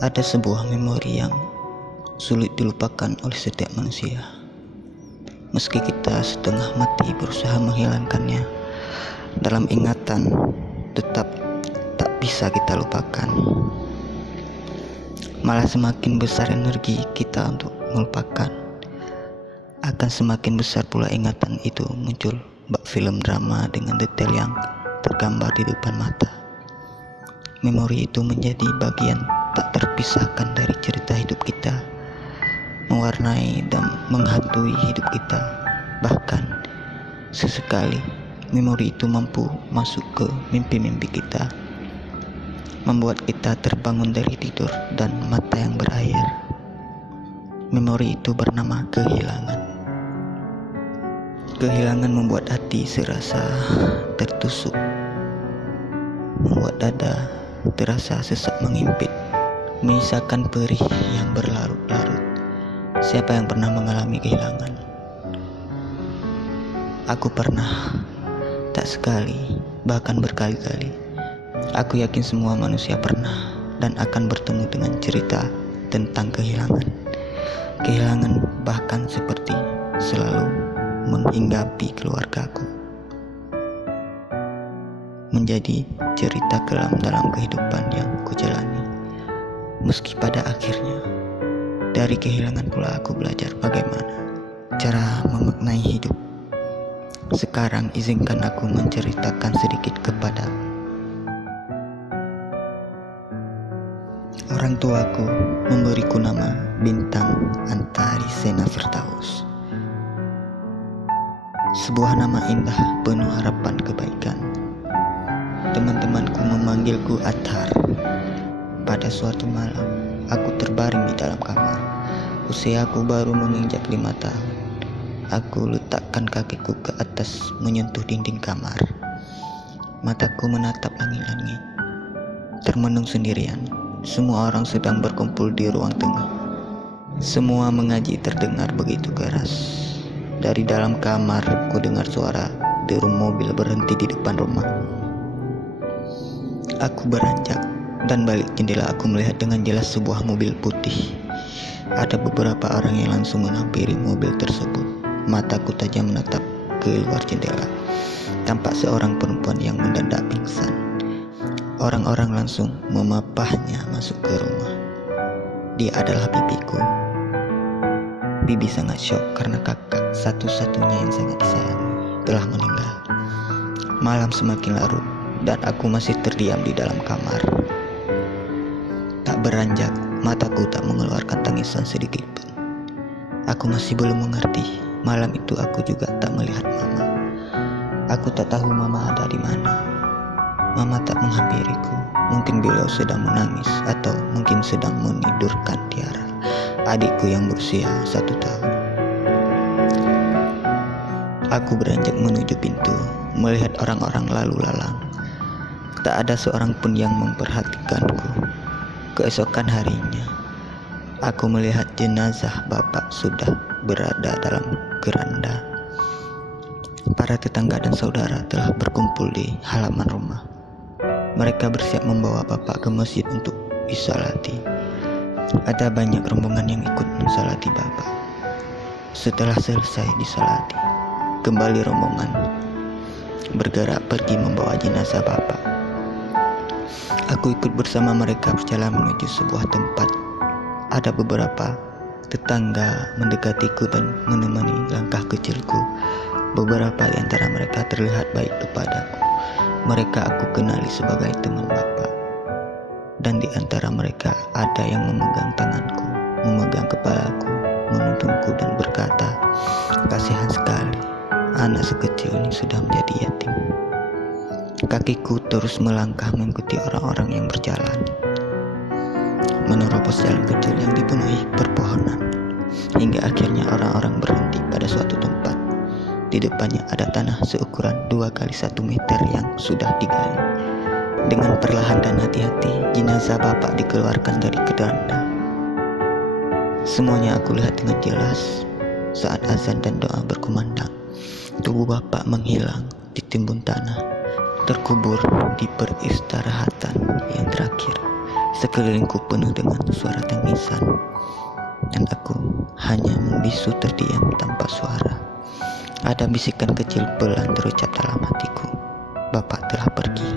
Ada sebuah memori yang sulit dilupakan oleh setiap manusia. Meski kita setengah mati berusaha menghilangkannya, dalam ingatan tetap tak bisa kita lupakan. Malah semakin besar energi kita untuk melupakan, akan semakin besar pula ingatan itu muncul bak film drama dengan detail yang tergambar di depan mata. Memori itu menjadi bagian tak terpisahkan dari cerita hidup kita, mewarnai dan menghantui hidup kita. Bahkan sesekali memori itu mampu masuk ke mimpi-mimpi kita, membuat kita terbangun dari tidur dan mata yang berair. Memori itu bernama kehilangan. Kehilangan membuat hati serasa tertusuk, membuat dada terasa sesak mengimpit, menyisakan perih yang berlarut-larut. Siapa yang pernah mengalami kehilangan? Aku pernah, tak sekali, bahkan berkali-kali. Aku yakin semua manusia pernah dan akan bertemu dengan cerita tentang kehilangan. Kehilangan bahkan seperti selalu menghinggapi keluargaku, menjadi cerita kelam dalam kehidupan yang kujalani. Meski pada akhirnya dari kehilangan pula aku belajar bagaimana cara memaknai hidup. Sekarang izinkan aku menceritakan sedikit kepada orang tuaku. Memberiku nama Bintang Antari Sena Firdaus, sebuah nama indah penuh harapan kebaikan. Teman-temanku memanggilku Athar. Pada suatu malam, aku terbaring di dalam kamar. Usiaku baru menginjak 5 tahun. Aku letakkan kakiku ke atas menyentuh dinding kamar. Mataku menatap langit-langit, termenung sendirian. Semua orang sedang berkumpul di ruang tengah. Semua mengaji terdengar begitu keras. Dari dalam kamar, ku dengar suara deru mobil berhenti di depan rumah. Aku beranjak dan balik jendela aku melihat dengan jelas sebuah mobil putih. Ada beberapa orang yang langsung menghampiri mobil tersebut. Mataku tajam menatap ke luar jendela. Tampak seorang perempuan yang mendadak pingsan. Orang-orang langsung memapahnya masuk ke rumah. Dia adalah bibiku. Bibi sangat syok karena kakak satu-satunya yang sangat disayangi telah meninggal. Malam semakin larut dan aku masih terdiam di dalam kamar. Tak beranjak, mataku tak mengeluarkan tangisan sedikit pun. Aku masih belum mengerti. Malam itu aku juga tak melihat mama. Aku tak tahu mama ada di mana. Mama tak menghampiriku. Mungkin beliau sedang menangis atau mungkin sedang menidurkan Tiara, adikku yang berusia 1 tahun. Aku beranjak menuju pintu, melihat orang-orang lalu lalang. Tak ada seorang pun yang memperhatikanku. Keesokan harinya, aku melihat jenazah bapak sudah berada dalam keranda. Para tetangga dan saudara telah berkumpul di halaman rumah. Mereka bersiap membawa bapak ke masjid untuk disalati. Ada banyak rombongan yang ikut mensalati bapak. Setelah selesai disalati, kembali rombongan bergerak pergi membawa jenazah bapak. Aku ikut bersama mereka berjalan menuju sebuah tempat. Ada beberapa tetangga mendekatiku dan menemani langkah kecilku. Beberapa di antara mereka terlihat baik kepadaku. Mereka aku kenali sebagai teman bapak. Dan di antara mereka ada yang memegang tanganku, memegang kepalaku, menuntunku dan berkata, "Kasihan sekali, anak sekecil ini sudah menjadi yatim." Kakiku terus melangkah mengikuti orang-orang yang berjalan, menerobos jalan kecil yang dipenuhi perpohonan, hingga akhirnya orang-orang berhenti pada suatu tempat. Di depannya ada tanah seukuran 2 kali 1 meter yang sudah digali. Dengan perlahan dan hati-hati, jenazah bapak dikeluarkan dari keranda. Semuanya aku lihat dengan jelas. Saat azan dan doa berkumandang, tubuh bapak menghilang di timbun tanah, terkubur di peristirahatan yang terakhir. Sekelilingku penuh dengan suara tangisan, dan aku hanya membisu terdiam tanpa suara. Ada bisikan kecil pelan terucap dalam hatiku. Bapak telah pergi.